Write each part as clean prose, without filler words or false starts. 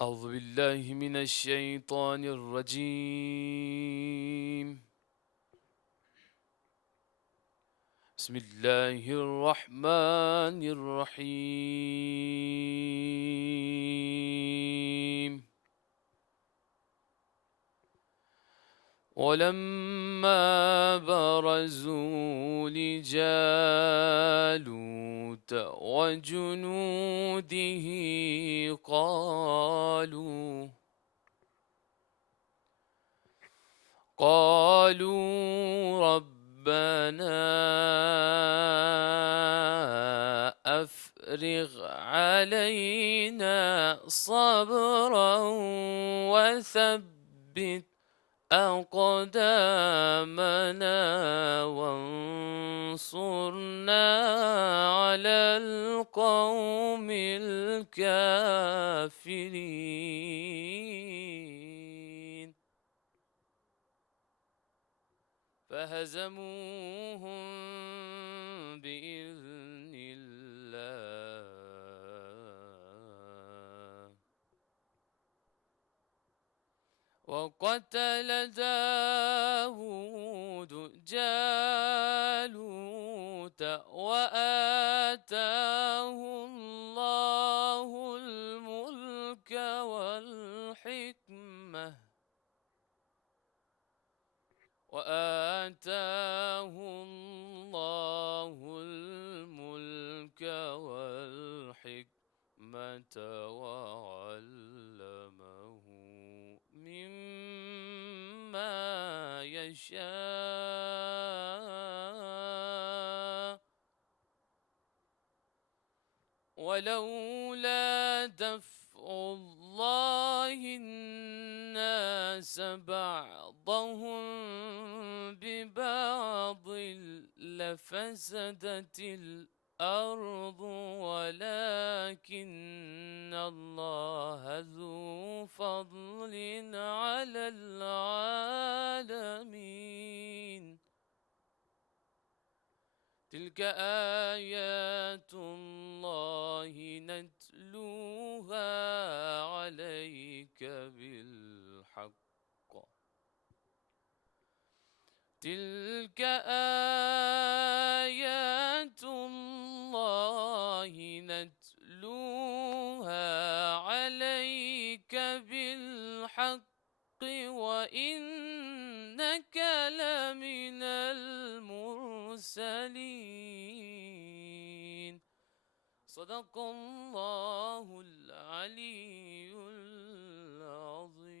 أعوذ بالله من الشيطان الرجيم. بسم الله الرحمن الرحيم. ولما برزوا لجالوت وجنوده قالوا ربنا أفرغ علينا صبرا وثبت أقدامنا وانصرنا على القوم الكافرين فهزموهم بإذن الله وقتل داود جالوت وآتاه الله الملك والحكمة وعلمه مما يشاء ولولا دفع الله الناس بعضهم ببعض لفسدت الأرض ولكن الله ذو فضل على العالمين تلك آيات الله نتلوها عليك بالحق تلك آيات الله نتلوها عليك بالحق وإنك لمن المرسلين صدق الله العلي العظيم.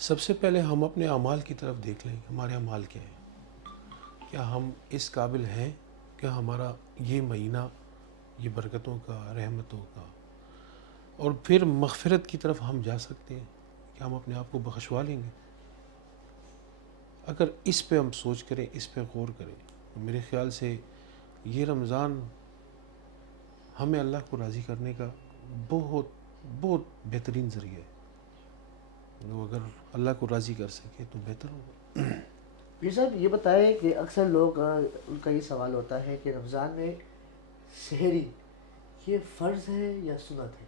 سب سے پہلے ہم اپنے اعمال کی طرف دیکھ لیں کہ ہمارے اعمال کیا ہیں. کیا ہم اس قابل ہیں کہ ہمارا یہ مہینہ یہ برکتوں کا، رحمتوں کا اور پھر مغفرت کی طرف ہم جا سکتے ہیں کہ ہم اپنے آپ کو بخشوا لیں گے؟ اگر اس پہ ہم سوچ کریں، اس پہ غور کریں، تو میرے خیال سے یہ رمضان ہمیں اللہ کو راضی کرنے کا بہت بہت بہترین ذریعہ ہے. وہ اگر اللہ کو راضی کر سکے تو بہتر ہوگا. پیر صاحب یہ بتائیں کہ اکثر لوگ ان کا یہ سوال ہوتا ہے کہ رمضان میں سحری یہ فرض ہے یا سنت ہے؟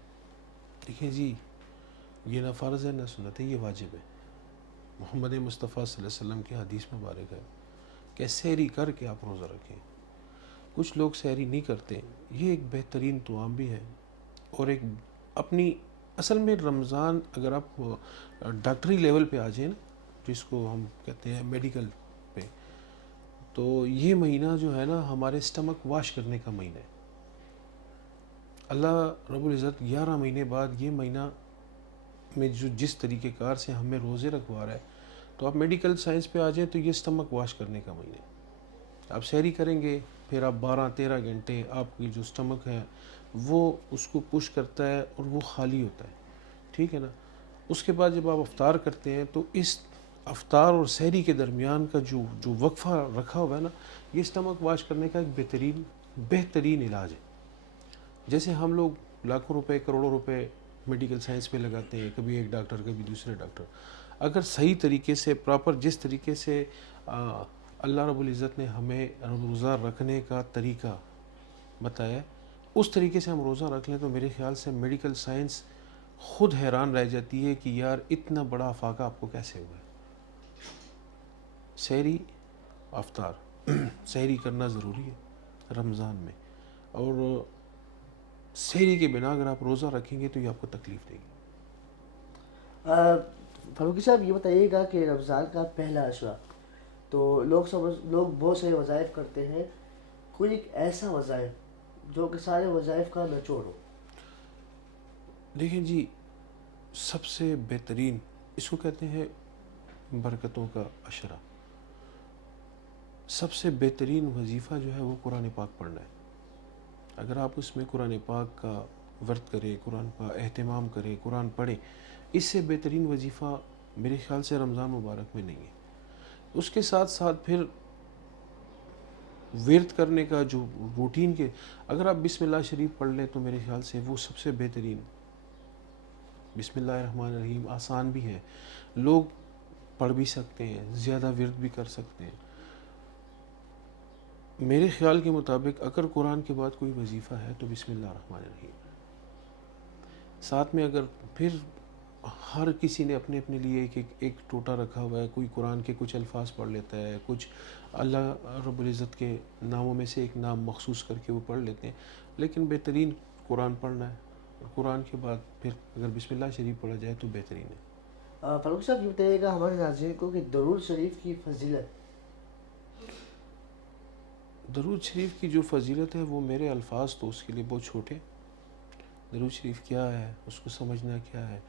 دیکھیں جی، یہ نہ فرض ہے نہ سنت ہے، یہ واجب ہے. محمد مصطفیٰ صلی اللہ علیہ وسلم کی حدیث مبارک ہے کہ سحری کر کے آپ روزہ رکھیں. کچھ لوگ سحری نہیں کرتے، یہ ایک بہترین طعام بھی ہے اور ایک اپنی اصل میں رمضان اگر آپ ڈاکٹری لیول پہ آ جائیں نا، جس کو ہم کہتے ہیں میڈیکل پہ، تو یہ مہینہ جو ہے نا ہمارے اسٹمک واش کرنے کا مہینہ ہے. اللہ رب العزت 11 مہینے بعد یہ مہینہ میں جو جس طریقہ کار سے ہمیں روزے رکھوا رہا ہے، تو آپ میڈیکل سائنس پہ آ جائیں تو یہ اسٹمک واش کرنے کا مہینہ ہے. آپ سحری کریں گے، پھر آپ 12-13 گھنٹے آپ کی جو اسٹمک ہے وہ اس کو پش کرتا ہے اور وہ خالی ہوتا ہے. ٹھیک ہے نا. اس کے بعد جب آپ افطار کرتے ہیں تو اس افطار اور سحری کے درمیان کا جو وقفہ رکھا ہوا ہے نا، یہ اسٹمک واش کرنے کا ایک بہترین علاج ہے. جیسے ہم لوگ لاکھوں روپے کروڑوں روپے میڈیکل سائنس پہ لگاتے ہیں، کبھی ایک ڈاکٹر کبھی دوسرے ڈاکٹر، اگر صحیح طریقے سے پراپر جس طریقے سے اللہ رب العزت نے ہمیں روزہ رکھنے کا طریقہ بتایا، اس طریقے سے ہم روزہ رکھ لیں تو میرے خیال سے میڈیکل سائنس خود حیران رہ جاتی ہے کہ یار اتنا بڑا افاقہ آپ کو کیسے ہوا ہے. سحری افطار سحری کرنا ضروری ہے رمضان میں، اور سحری کے بنا اگر آپ روزہ رکھیں گے تو یہ آپ کو تکلیف دے گی. فاروقی صاحب یہ بتائیے گا کہ رمضان کا پہلا عشرہ تو لوگ بہت سے وظائف کرتے ہیں، کوئی ایک ایسا وظائف جو کہ سارے وظائف کا نچوڑ ہو؟ دیکھیں جی، سب سے بہترین اس کو کہتے ہیں برکتوں کا عشرہ. سب سے بہترین وظیفہ جو ہے وہ قرآن پاک پڑھنا ہے. اگر آپ اس میں قرآن پاک کا ورد کریں، قرآن کا اہتمام کریں، قرآن پڑھیں، اس سے بہترین وظیفہ میرے خیال سے رمضان مبارک میں نہیں ہے. اس کے ساتھ ساتھ پھر ورد کرنے کا جو روٹین کے اگر آپ بسم اللہ شریف پڑھ لیں تو میرے خیال سے وہ سب سے بہترین. بسم اللہ الرحمن الرحیم آسان بھی ہے، لوگ پڑھ بھی سکتے ہیں، زیادہ ورد بھی کر سکتے ہیں. میرے خیال کے مطابق اگر قرآن کے بعد کوئی وظیفہ ہے تو بسم اللہ الرحمن الرحیم. ساتھ میں اگر پھر ہر کسی نے اپنے اپنے لیے ایک ٹوٹا رکھا ہوا ہے، کوئی قرآن کے کچھ الفاظ پڑھ لیتا ہے، کچھ اللہ رب العزت کے ناموں میں سے ایک نام مخصوص کر کے وہ پڑھ لیتے ہیں، لیکن بہترین قرآن پڑھنا ہے. قرآن کے بعد پھر اگر بسم اللہ شریف پڑھا جائے تو بہترین ہے. فاروق صاحب یہ بتائیے گا ہمارے ناظرین کو کہ درود شریف کی فضیلت. درود شریف کی جو فضیلت ہے وہ میرے الفاظ تو اس کے لیے بہت چھوٹے. درود شریف کیا ہے، اس کو سمجھنا کیا ہے،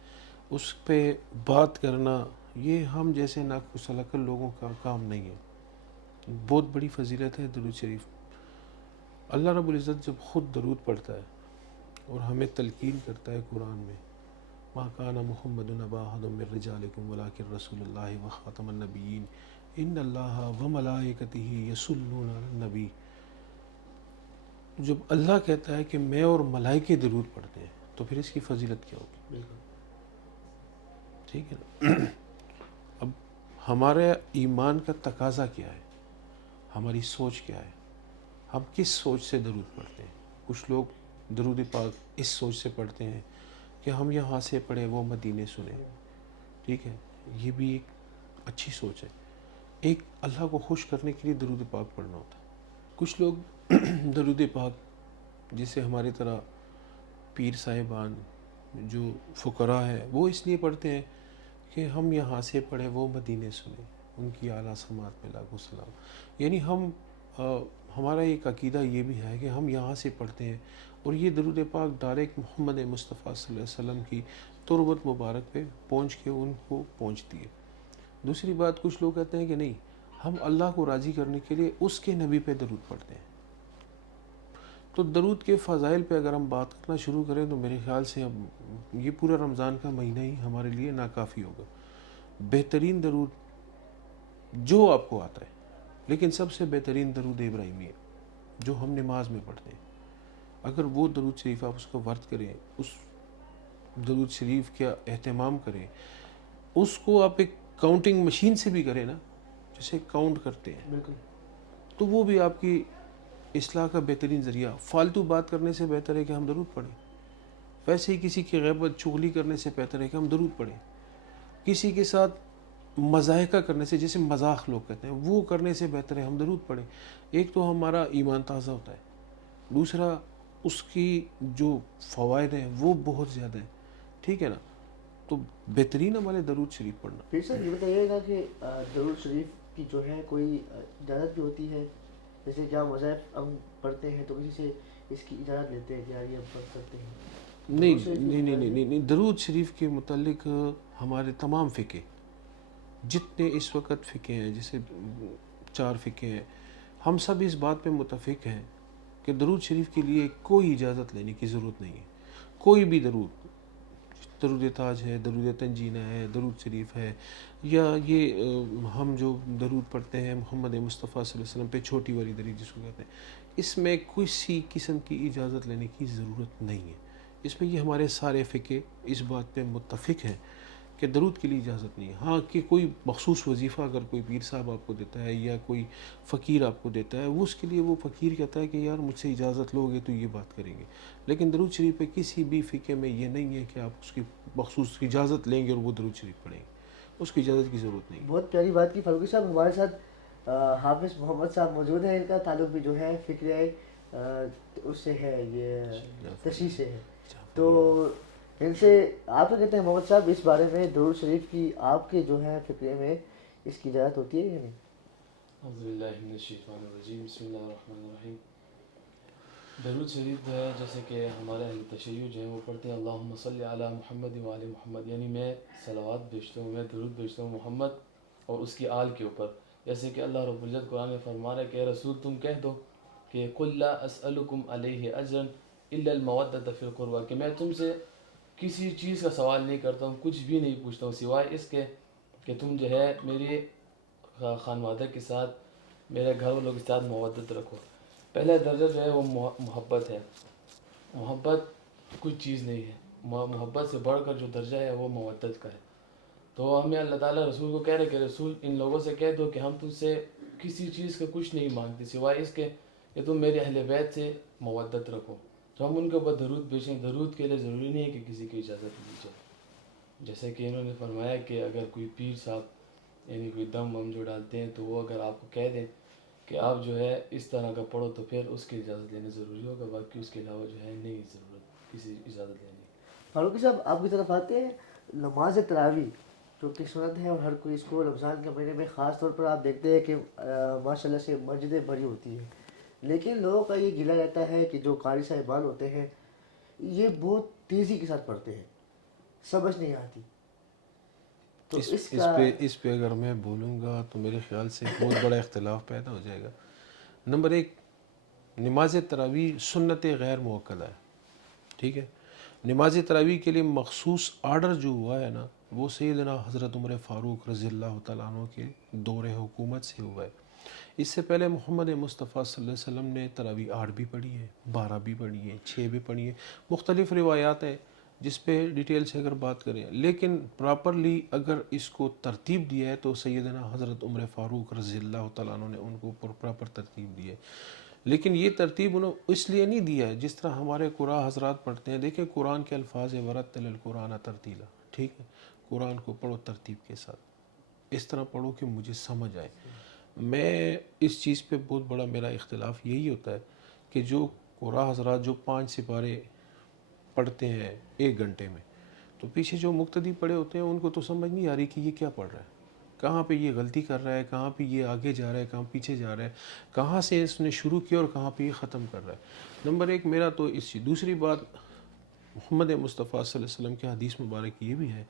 اس پہ بات کرنا، یہ ہم جیسے ناقص العقل لوگوں کا کام نہیں ہے. بہت بڑی فضیلت ہے درود شریف. اللہ رب العزت جب خود درود پڑھتا ہے اور ہمیں تلقین کرتا ہے قرآن میں، مَا كَانَ مُحَمَّدٌ أَبَا أَحَدٍ مِّن رِّجَالِكُمْ وَلَٰكِن رَّسُولُ اللَّهِ وَخَاتَمَ النَّبِيِّينَ إِنَّ اللَّهَ وَمَلَائِكَتَهُ يُصَلُّونَ عَلَى النَّبِيِّ. جب اللہ کہتا ہے کہ میں اور ملائکے درود پڑھتے ہیں تو پھر اس کی فضیلت کیا ہوگی؟ بالکل. ٹھیک ہے نا. اب ہمارے ایمان کا تقاضا کیا ہے، ہماری سوچ کیا ہے، ہم کس سوچ سے درود پڑھتے ہیں. کچھ لوگ درود پاک اس سوچ سے پڑھتے ہیں کہ ہم یہاں سے پڑھیں وہ مدینے سنیں. ٹھیک ہے، یہ بھی ایک اچھی سوچ ہے. ایک اللہ کو خوش کرنے کے لیے درود پاک پڑھنا ہوتا ہے. کچھ لوگ درود پاک جسے ہماری طرح پیر صاحبان جو فقراء ہے وہ اس لیے پڑھتے ہیں کہ ہم یہاں سے پڑھیں وہ مدینے سنیں، ان کی اعلیٰ سماعت میں لاکھوں سلام. یعنی ہمارا ایک عقیدہ یہ بھی ہے کہ ہم یہاں سے پڑھتے ہیں اور یہ درود پاک ڈائریکٹ محمد مصطفیٰ صلی اللہ علیہ وسلم کی تربت مبارک پہ پہنچ کے ان کو پہنچتی ہے۔ دوسری بات، کچھ لوگ کہتے ہیں کہ نہیں، ہم اللہ کو راضی کرنے کے لیے اس کے نبی پہ درود پڑھتے ہیں۔ تو درود کے فضائل پہ اگر ہم بات کرنا شروع کریں تو میرے خیال سے اب یہ پورا رمضان کا مہینہ ہی ہمارے لیے ناکافی ہوگا۔ بہترین درود جو آپ کو آتا ہے، لیکن سب سے بہترین درود ابراہیمی ہے جو ہم نماز میں پڑھتے ہیں۔ اگر وہ درود شریف آپ اس کا ورد کریں، اس درود شریف کا اہتمام کریں، اس کو آپ ایک کاؤنٹنگ مشین سے بھی کریں نا، جسے کاؤنٹ کرتے ہیں، بالکل تو وہ بھی آپ کی اصلاح کا بہترین ذریعہ۔ فالتو بات کرنے سے بہتر ہے کہ ہم درود پڑھیں۔ ویسے ہی کسی کی غیبت چغلی کرنے سے بہتر ہے کہ ہم درود پڑھیں۔ کسی کے ساتھ مضاحکہ کرنے سے، جسے مذاق لوگ کہتے ہیں، وہ کرنے سے بہتر ہے ہم درود پڑھیں۔ ایک تو ہمارا ایمان تازہ ہوتا ہے، دوسرا اس کی جو فوائد ہیں وہ بہت زیادہ ہیں، ٹھیک ہے نا؟ تو بہترین ہمارے درود شریف پڑھنا۔ پھر سر یہ بتائیے گا کہ درود شریف کی جو ہے کوئی اجازت بھی ہوتی ہے؟ جیسے کیا مذاہب ہم پڑھتے ہیں تو کسی سے اس کی اجازت لیتے ہیں کہ یار یہ ہم پڑھ سکتے ہیں؟ نہیں درود شریف کی نہیں نہیں اجازت نہیں نہیں، درود شریف کے متعلق ہمارے تمام فقہ، جتنے اس وقت فقہ ہیں، جیسے 4 فقہ ہیں، ہم سب اس بات پہ متفق ہیں کہ درود شریف کے لیے کوئی اجازت لینے کی ضرورت نہیں ہے۔ کوئی بھی درود تاج ہے، درود تنجینہ ہے، درود شریف ہے، یا یہ ہم جو درود پڑھتے ہیں محمد مصطفیٰ صلی اللہ علیہ وسلم پہ، چھوٹی والی درود جس کو کہتے ہیں، اس میں کسی قسم کی اجازت لینے کی ضرورت نہیں ہے۔ اس میں یہ ہمارے سارے فقہ اس بات پہ متفق ہیں کہ درود کے لیے اجازت نہیں ہے۔ ہاں کہ کوئی مخصوص وظیفہ اگر کوئی پیر صاحب آپ کو دیتا ہے یا کوئی فقیر آپ کو دیتا ہے، وہ اس کے لیے وہ فقیر کہتا ہے کہ یار مجھ سے اجازت لو گے تو یہ بات کریں گے، لیکن درود شریف پہ کسی بھی فقہ میں یہ نہیں ہے کہ آپ اس کی مخصوص اجازت لیں گے اور وہ درود شریف پڑھیں گے، اس کی اجازت کی ضرورت نہیں ہے۔ بہت پیاری بات کی فاروقی صاحب۔ ہمارے ساتھ حافظ محمد صاحب موجود ہیں، ان کا تعلق بھی جو ہے فکر اس سے ہے، یہ تشیح سے ہے، تو ان سے آپ کیا کہتے ہیں محمد صاحب اس بارے میں؟ درود شریف کی آپ کے جو ہے فکرے میں اس کی اجازت ہوتی ہے یا نہیں؟ اعوذ باللہ من الشیطان الرجیم، بسم اللہ الرحمن الرحیم۔ درود شریف جو ہے، جیسے کہ ہمارے اہل تشیع جو ہیں وہ پڑھتے ہیں اللہم صلی علی محمد و آل محمد، یعنی میں صلوات بھیجتا ہوں، میں درود بھیجتا ہوں محمد اور اس کی آل کے اوپر۔ جیسے کہ اللہ رب العزت قرآن میں فرما رہا ہے کہ اے رسول تم کہہ دو کہ قل لا اسألکم علیہ اجرا الا المودۃ فی القربى، کہ میں تم سے کسی چیز کا سوال نہیں کرتا ہوں، کچھ بھی نہیں پوچھتا ہوں سوائے اس کے کہ تم جو ہے میرے خانوادہ کے ساتھ، میرے گھر والوں کے ساتھ مودت رکھو۔ پہلا درجہ جو ہے وہ محبت ہے۔ محبت کچھ چیز نہیں ہے، محبت سے بڑھ کر جو درجہ ہے وہ مودت کا ہے۔ تو ہمیں اللہ تعالیٰ رسول کو کہہ رہے کہ رسول ان لوگوں سے کہہ دو کہ ہم تم سے کسی چیز کا کچھ نہیں مانگتے سوائے اس کے کہ تم میرے اہل بیت سے مودت رکھو۔ تو ہم ان کے اوپر درود بھیجیں۔ درود کے لیے ضروری نہیں ہے کہ کسی کی اجازت لی جائے، جیسے کہ انہوں نے فرمایا کہ اگر کوئی پیر صاحب یعنی کوئی دم وم جو ڈالتے ہیں تو وہ اگر آپ کو کہہ دیں کہ آپ جو ہے اس طرح کا پڑھو تو پھر اس کی اجازت لینا ضروری ہوگا، باقی اس کے علاوہ جو ہے نہیں ضرورت کسی اجازت لینے کی۔ فاروقی صاحب آپ کی طرف آتے ہیں، نماز تراویح جو کہ سنت ہے اور ہر کوئی اس کو رمضان کے مہینے میں خاص طور پر آپ دیکھتے ہیں کہ ماشاء اللہ سے مسجدیں بھری ہوتی ہیں، لیکن لوگوں کا یہ گلہ رہتا ہے کہ جو قاری صاحبان ہوتے ہیں یہ بہت تیزی کے ساتھ پڑھتے ہیں، سمجھ نہیں آتی۔ تو اس پہ اگر میں بولوں گا تو میرے خیال سے بہت بڑا اختلاف پیدا ہو جائے گا۔ نمبر 1، نماز تراویح سنت غیر موقدہ ہے، ٹھیک ہے؟ نماز تراویح کے لیے مخصوص آرڈر جو ہوا ہے نا، وہ سیدنا حضرت عمر فاروق رضی اللہ تعالیٰ عنہ کے دور حکومت سے ہوا ہے۔ اس سے پہلے محمد مصطفیٰ صلی اللہ علیہ وسلم نے تراویح 8 بھی پڑھی ہے، 12 بھی پڑھی ہے، 6 بھی پڑھی ہے، مختلف روایات ہیں جس پہ ڈیٹیل سے اگر بات کریں، لیکن پراپرلی اگر اس کو ترتیب دیا ہے تو سیدنا حضرت عمر فاروق رضی اللہ تعالیٰ عنہ نے ان کو پراپر ترتیب دی ہے۔ لیکن یہ ترتیب انہوں اس لیے نہیں دیا ہے جس طرح ہمارے قرآن حضرات پڑھتے ہیں۔ دیکھیں قرآن کے الفاظ ہے ورتل القرآن ترتیلا، ٹھیک ہے؟ قرآن کو پڑھو ترتیب کے ساتھ، اس طرح پڑھو کہ مجھے سمجھ آئے۔ میں اس چیز پہ بہت بڑا میرا اختلاف یہی ہوتا ہے کہ جو قرآن حضرات جو 5 سپارے پڑھتے ہیں 1 گھنٹے میں، تو پیچھے جو مقتدی پڑھے ہوتے ہیں ان کو تو سمجھ نہیں آ رہی کہ یہ کیا پڑھ رہا ہے، کہاں پہ یہ غلطی کر رہا ہے، کہاں پہ یہ آگے جا رہا ہے، کہاں پیچھے جا رہا ہے، کہاں سے اس نے شروع کیا اور کہاں پہ یہ ختم کر رہا ہے۔ نمبر 1 میرا تو اس چیز۔ دوسری بات، محمد مصطفیٰ صلی اللہ علیہ وسلم کے حدیث مبارک یہ بھی ہے،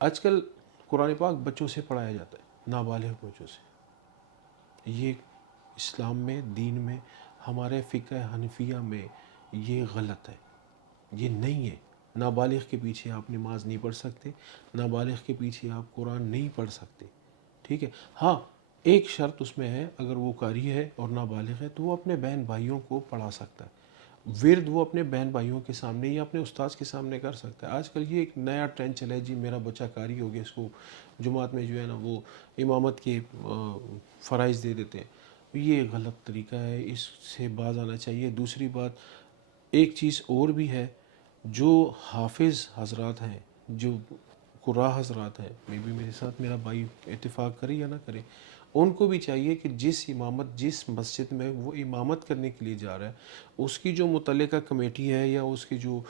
آج کل قرآن پاک بچوں سے پڑھایا جاتا ہے، نابالغ بچوں سے. یہ اسلام میں، دین میں، ہمارے فقہ حنفیہ میں یہ غلط ہے، یہ نہیں ہے. نابالغ کے پیچھے آپ نماز نہیں پڑھ سکتے، نابالغ کے پیچھے آپ قرآن نہیں پڑھ سکتے. ٹھیک ہے، ہاں ایک شرط اس میں ہے، اگر وہ قاری ہے اور نابالغ ہے تو وہ اپنے بہن بھائیوں کو پڑھا سکتا ہے. ورد وہ اپنے بہن بھائیوں کے سامنے یا اپنے استاذ کے سامنے کر سکتا ہے. آج کل یہ ایک نیا ٹرینڈ چلا ہے، جی میرا بچہ قاری ہو گیا، اس کو جماعت میں جو ہے نا وہ امامت کے فرائض دے دیتے ہیں. یہ غلط طریقہ ہے، اس سے باز آنا چاہیے. دوسری بات ایک چیز اور بھی ہے، جو حافظ حضرات ہیں، جو قراء حضرات ہیں، میرے ساتھ میرا بھائی اتفاق کرے یا نہ کرے، ان کو بھی چاہیے کہ جس مسجد میں وہ امامت کرنے کے لیے جا رہا ہے، اس کی جو متعلقہ کمیٹی ہے یا اس کے جو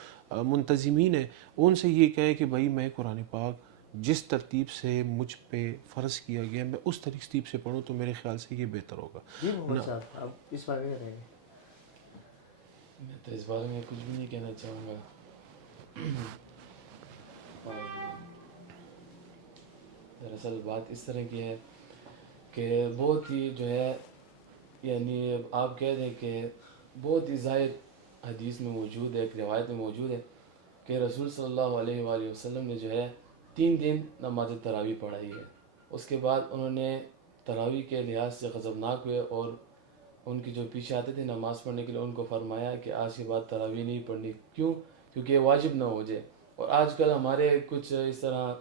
منتظمین ہیں، ان سے یہ کہے کہ بھائی میں قرآن پاک جس ترتیب سے مجھ پہ فرض کیا گیا میں اس ترتیب سے پڑھوں، تو میرے خیال سے یہ بہتر ہوگا. جی محمد صاحب آپ اس بارے میں رہیں گے؟ میں تو اس بارے میں کچھ بھی نہیں کہنا چاہوں گا. دراصل بات اس طرح کی ہے کہ بہت ہی جو ہے، یعنی آپ کہہ دیں کہ بہت ہی ظاہر حدیث میں موجود ہے، ایک روایت میں موجود ہے کہ رسول صلی اللہ علیہ وآلہ وسلم نے جو ہے 3 دن نماز تراویح پڑھائی ہے. اس کے بعد انہوں نے تراویح کے لحاظ سے غضبناک ہوئے اور ان کی جو پیچھے آتے تھے نماز پڑھنے کے لیے ان کو فرمایا کہ آج کے بعد تراویح نہیں پڑھنی. کیوں؟ کیونکہ یہ واجب نہ ہو جائے. اور آج کل ہمارے کچھ اس طرح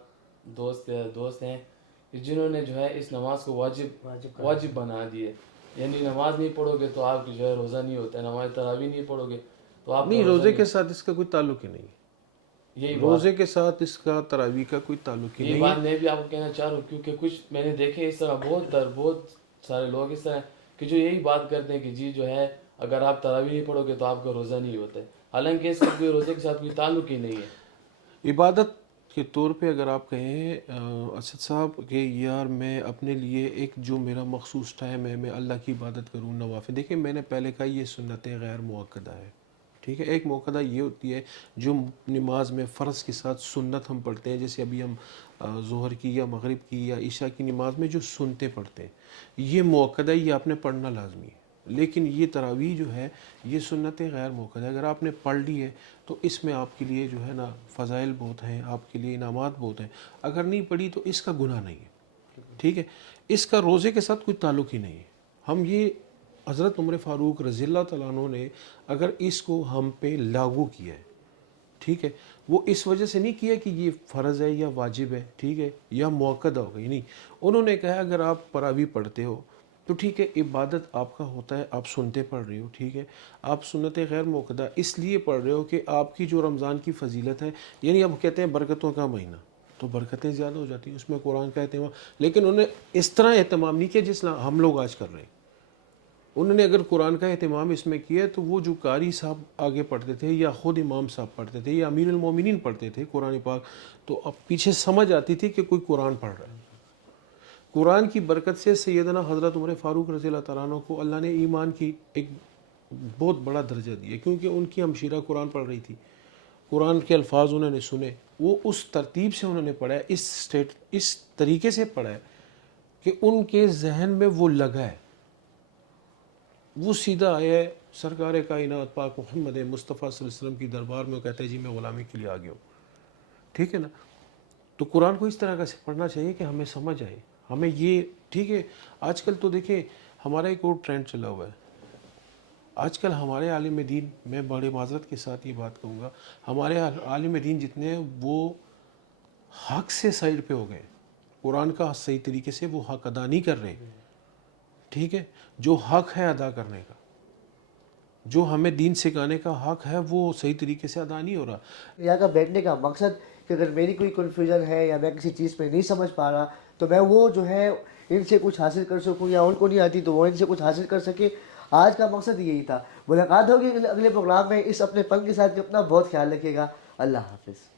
دوست ہیں جنہوں نے جو ہے اس نماز کو واجب بنا دیے. یعنی نماز نہیں پڑھو گے تو آپ کی جو ہے روزہ نہیں ہوتا ہے، نماز تراویح نہیں پڑھو گے تو آپ نہیں، روزے کے ساتھ اس کا کوئی تعلق ہی نہیں ہے. یہی روزے کے ساتھ اس کا تراویح کا کوئی تعلق ہی یہ نہیں بات ہے. میں بھی آپ کو کہنا چاہ رہا ہوں، کیونکہ کچھ میں نے دیکھے اس طرح بہت سارے لوگ اس طرح کہ جو یہی بات کرتے ہیں کہ جی جو ہے اگر آپ تراویح نہیں پڑھو گے تو آپ کا روزہ نہیں ہوتا ہے، حالانکہ اس کا کوئی روزے کے ساتھ کوئی تعلق ہی نہیں ہے. عبادت کے طور پہ اگر آپ کہیں اسد صاحب کہ یار میں اپنے لیے ایک جو میرا مخصوص ٹائم ہے میں اللہ کی عبادت کروں، نوافل، دیکھیں میں نے پہلے کہا یہ سنتیں غیر مؤکدہ ہے. ٹھیک ہے، ایک موقع یہ ہوتی ہے جو نماز میں فرض کے ساتھ سنت ہم پڑھتے ہیں، جیسے ابھی ہم ظہر کی یا مغرب کی یا عشاء کی نماز میں جو سنتیں پڑھتے ہیں، یہ موقع ہے، یہ آپ نے پڑھنا لازمی ہے. لیکن یہ تراویح جو ہے یہ سنتیں غیر موقع ہے. اگر آپ نے پڑھ لی ہے تو اس میں آپ کے لیے جو ہے نا فضائل بہت ہیں، آپ کے لیے انعامات بہت ہیں. اگر نہیں پڑھی تو اس کا گناہ نہیں ہے. ٹھیک ہے، اس کا روزے کے ساتھ کوئی تعلق ہی نہیں ہے. ہم یہ حضرت عمر فاروق رضی اللہ تعالیٰ عنہ نے اگر اس کو ہم پہ لاگو کیا ہے، ٹھیک ہے، وہ اس وجہ سے نہیں کیا کہ یہ فرض ہے یا واجب ہے، ٹھیک ہے، یا موقع ہو گئی، نہیں. انہوں نے کہا اگر آپ تراویح پڑھتے ہو تو ٹھیک ہے، عبادت آپ کا ہوتا ہے، آپ سنتے پڑھ رہے ہو، ٹھیک ہے، آپ سنتیں غیر موقع اس لیے پڑھ رہے ہو کہ آپ کی جو رمضان کی فضیلت ہے، یعنی اب کہتے ہیں برکتوں کا مہینہ، تو برکتیں زیادہ ہو جاتی ہیں اس میں، قرآن کا اہتمام. لیکن انہوں نے اس طرح اہتمام نہیں کیا جس طرح ہم لوگ آج کر رہے ہیں. انہوں نے اگر قرآن کا اہتمام اس میں کیا تو وہ جو قاری صاحب آگے پڑھتے تھے یا خود امام صاحب پڑھتے تھے یا امیر المومنین پڑھتے تھے قرآن پاک، تو اب پیچھے سمجھ آتی تھی کہ کوئی قرآن پڑھ رہا ہے. قرآن کی برکت سے سیدنا حضرت عمر فاروق رضی اللہ تعالیٰ عنہ کو اللہ نے ایمان کی ایک بہت بڑا درجہ دیا، کیونکہ ان کی ہمشیرہ قرآن پڑھ رہی تھی. قرآن کے الفاظ انہوں نے سنے، وہ اس ترتیب سے انہوں نے پڑھا ہے، اس طریقے سے پڑھا ہے کہ ان کے ذہن میں وہ لگا ہے. وہ سیدھا آیا ہے سرکار کائنات پاک محمد مصطفیٰ صلی اللہ علیہ وسلم کی دربار میں، وہ کہتا ہے جی میں غلامی کے لیے آ گیا ہوں. ٹھیک ہے نا، تو قرآن کو اس طرح کا پڑھنا چاہیے کہ ہمیں سمجھ آئے، ہمیں یہ. ٹھیک ہے، آج کل تو دیکھیں ہمارا ایک اور ٹرینڈ چلا ہوا ہے. آج کل ہمارے عالم دین، میں بڑے معذرت کے ساتھ یہ بات کہوں گا، ہمارے عالم دین جتنے ہیں وہ حق سے سائڈ پہ ہو گئے. قرآن کا صحیح طریقے سے وہ حق ادا نہیں کر رہے. ٹھیک ہے، جو حق ہے ادا کرنے کا، جو ہمیں دین سکھانے کا حق ہے وہ صحیح طریقے سے ادا نہیں ہو رہا. یہاں کا بیٹھنے کا مقصد کہ اگر میری کوئی کنفیوژن ہے یا میں کسی چیز پہ نہیں سمجھ پا رہا تو میں وہ جو ہے ان سے کچھ حاصل کر سکوں، یا ان کو نہیں آتی تو وہ ان سے کچھ حاصل کر سکے. آج کا مقصد یہی تھا. ملاقات ہوگی اگلے پروگرام میں. اس اپنے پن کے ساتھ اپنا بہت خیال رکھیے گا. اللہ حافظ.